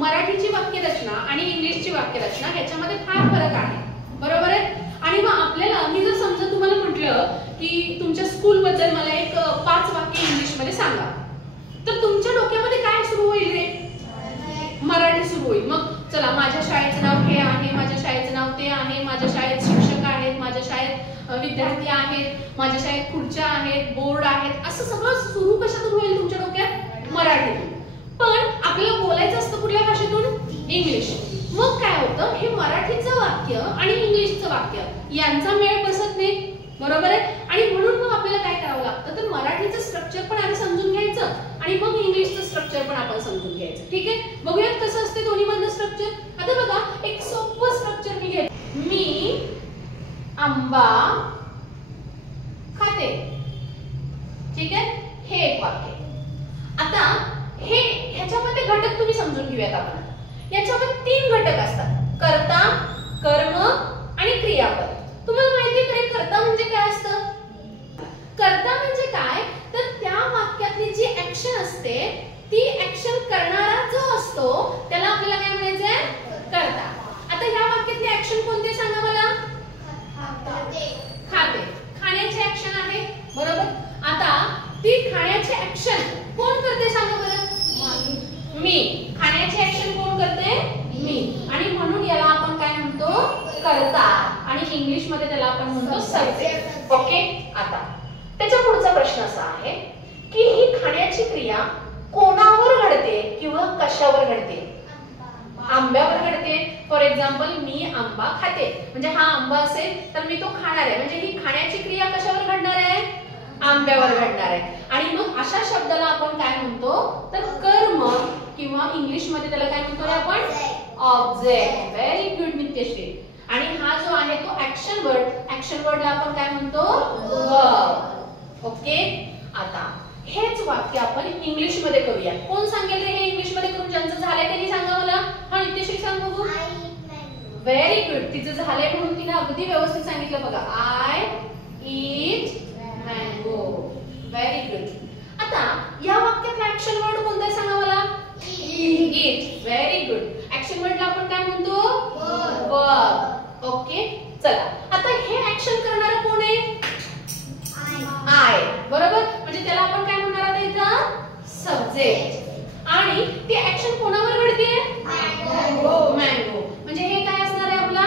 मराठीची वाक्यरचना आणि इंग्लिशची वाक्यरचना ह्याच्यामध्ये फार फरक आहे, बरोबर आहे? आणि मग आपल्याला मी जर समजा तुम्हाला म्हटलं की तुमच्या स्कूल बद्दल मला एक 5 वाक्य इंग्लिश मध्ये सांगा, तर तुमच्या डोक्यामध्ये काय सुरू होईल रे? मराठी सुरू होईल. मग चला, माझ्या शाळेचं नाव हे आहे, माझ्या शाळेचं नाव ते आहे, माझ्या शाळेत शिक्षक आहेत, माझ्या शाळेत विद्यार्थी आहेत, माझ्या शाळेत खुर्च्या आहेत, बोर्ड आहेत, असं सगळं सुरू कशातून होईल तुमच्या डोक्यात? मराठीतून. पण आपल्याला बोलायचं असतं कुठल्या भाषेतून? इंग्लिश. मग काय होतं, हे मराठीचं वाक्य आणि इंग्लिशचं वाक्य यांचा मेळ बसत नाही, बरोबर आहे? आणि म्हणून मग आपल्याला काय करावं लागतं, तर मराठीचं स्ट्रक्चर पण आधी समजून घ्यायचं आणि मग इंग्लिशचं स्ट्रक्चर पण आपण समजून घ्यायचं. ठीक आहे, बघूयात कसं असते दोन्ही मधलं स्ट्रक्चर. आता बघा, एक सोपं स्ट्रक्चर मी घेते. मी आंबा खाते. ठीक आहे, हे एक वाक्य. आता हे ह्याच्यामध्ये घटक तुम्ही समजून घेऊयात आपण. याच्यामध्ये 3 घटक असतात: कर्ता, कर्म आणि क्रियापद. तुम्हाला माहिती आहे का कर्ता म्हणजे काय असतं? कर्ता म्हणजे काय, तर त्या वाक्यातली जी ऍक्शन असते ती ऍक्शन करणारा जो असतो त्याला आपल्याला काय म्हणायचंय? कर्ता. आता ह्या वाक्यातली ऍक्शन कोणती सांगा मला? खाते. खाण्याची ऍक्शन आहे, बरोबर? आता ती खाण्याची ऍक्शन कोण करते सांगा बरं? मी. खाण्याची ऍक्शन कोण करते? मी. आणि म्हणून याला आपण काय म्हणतो? कर्ता. आणि इंग्लिश मध्ये त्याला आपण म्हणतो सब्जेक्ट. ओके. आता त्याच्या पुढचा प्रश्न असा आहे की ही खाण्याची क्रिया कोणावर घडते किंवा कशावर घडते? आंब्यावर घडते. फॉर एक्झाम्पल, मी आंबा खाते म्हणजे हा आंबा असेल तर मी तो खाणार आहे, म्हणजे ही खाण्याची क्रिया कशावर घडणार आहे? आंब्यावर घडणार आहे. आणि मग अशा शब्दाला आपण काय म्हणतो, तर कर्म, किंवा इंग्लिश मध्ये त्याला काय म्हणतो आपण? ऑब्जेक्ट. Very good Nityashree. आणि हा जो आहे तो ऍक्शन वर्ड. ऍक्शन वर्डला आपण काय म्हणतो? वर्ब. ओके. आता हेच वाक्य आपण इंग्लिश मध्ये करूया. कोण सांगेल रे हे इंग्लिश मध्ये करून? ज्यांचं झालंय त्यांनी सांगा मला. हा, नित्यश्री सांग बघू. Very good. तिचं झालंय म्हणून तिने अगदी व्यवस्थित सांगितलं बघा. I eat mango. Very good. आता या वाक्यातला ऍक्शन वर्ड कोणता आहे सांगा मला? ईट. Very good. ऍक्शन वर्डला आपण काय म्हणतो? वर्ब. ओके. चला, आता हे ऍक्शन करणारा कोण आहे? आय. बरोबर, म्हणजे त्याला आपण काय म्हणणार आता इथं? सब्जेक्ट. आणि ती ऍक्शन कोणावर घडते? मँगो. मँगो. म्हणजे हे काय असणार आहे आपला?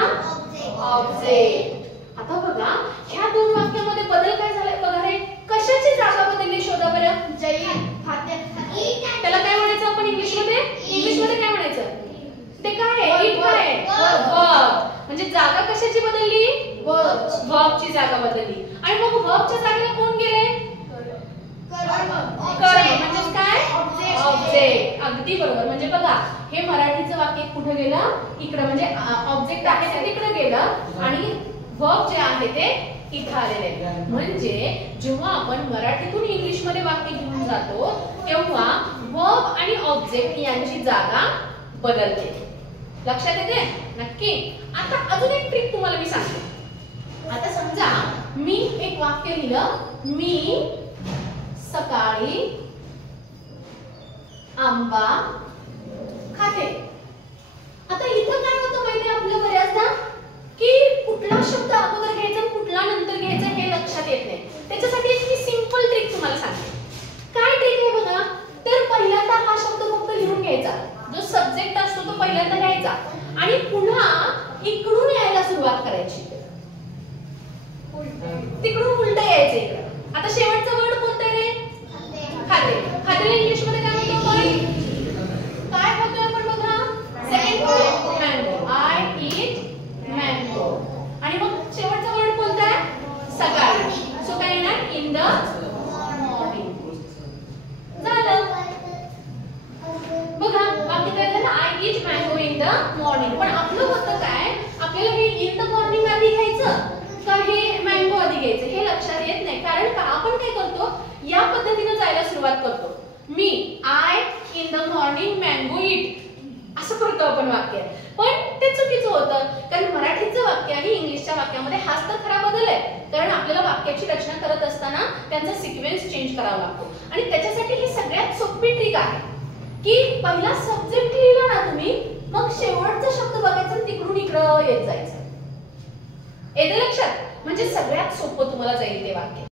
ऑब्जेक्ट. आता बघा, ह्या 2 वाक्यामध्ये बदल काय झालाय बघा रे. कशाची जागा बदलली शोधा बरं. त्याला काय म्हणायचं आपण इंग्लिश मध्ये? इंग्लिश मध्ये काय म्हणायचं? ते काय आहे? इट काय आहे? वर्ब. म्हणजे जागा कशाची बदलली? वर्बची जागा बदलली. आणि मग वर्बच्या जागेला कोण गेले? कर्म. म्हणजे काय? ऑब्जेक्ट. अगदी बरोबर. म्हणजे बघा, हे मराठीचं वाक्य कुठे गेलं? इकडे. म्हणजे ऑब्जेक्ट आहे ते तिकडे गेलं आणि वर्ब जे आहे ते इथे आलेले आहे. म्हणजे जेव्हा आपण मराठीतून इंग्लिश मध्ये वाक्य घेऊन जातो तेव्हा वर्ब आणि ऑब्जेक्ट यांची जागा बदलते. लक्षात येते? नक्की. आता अजून एक ट्रिक तुम्हाला मी सांगते. आता समजा मी एक वाक्य लिहिलं, मी सकाळी आंबा खाते. आता इथं काय होतं माहिती आहे आपलं बऱ्याचदा, की कुठला शब्द अगोदर घ्यायचा आणि कुठला नंतर घ्यायचा हे लक्षात येत नाही. त्याच्यासाठी एक मी सिंपल ट्रिक तुम्हाला सांगते. काय ट्रिक आहे बघा, तर पहिल्यांदा हा शब्द फक्त लिहून घ्यायचा, जो सब्जेक्ट असतो तो पहिल्यांदा घ्यायचा आणि पुन्हा इकडून यायला सुरुवात करायची. तिकडून उलट यायचं इकडं. आता शेवटचा वर्ड कोणता आहे रे? खाते. खातेला इंग्लिश मध्ये काय म्हणतो आपण? काय बोलतोय आपण बघा? मँगो. I eat mango. आणि मग शेवटचा वर्ड कोणता आहे? सकाळी. सो काय येणार? In the morning. झालं बघा, बाकी काय झालं? I eat mango in the morning. पण आपलं होतं काय, आपल्याला हे इन द मॉर्निंग आधी घ्यायचं का हे मँगो आधी घ्यायचं हे लक्षात येत नाही. कारण का आपण काय करतो, या पद्धतीने जायला सुरुवात करतो. मी I in the morning mango eat असं करतो आपण वाक्य. पण ते चुकीचं होतं, कारण मराठीचं वाक्य आणि इंग्लिशच्या वाक्यामध्ये हाच तर खरा बदल आहे. कारण आपल्याला वाक्याची रचना करत असताना त्यांचा सिक्वेन्स चेंज करावा लागतो आणि त्याच्यासाठी ही सगळ्यात सोपी ट्रिक आहे. की पहिला सब्जेक्ट लिहिला ना तुम्ही, मग शेवटचा शब्द बघायचा, तिकडून इकडं येत जायचं. येते लक्षात? म्हणजे सगळ्यात सोपं तुम्हाला जाईल ते वाक्य.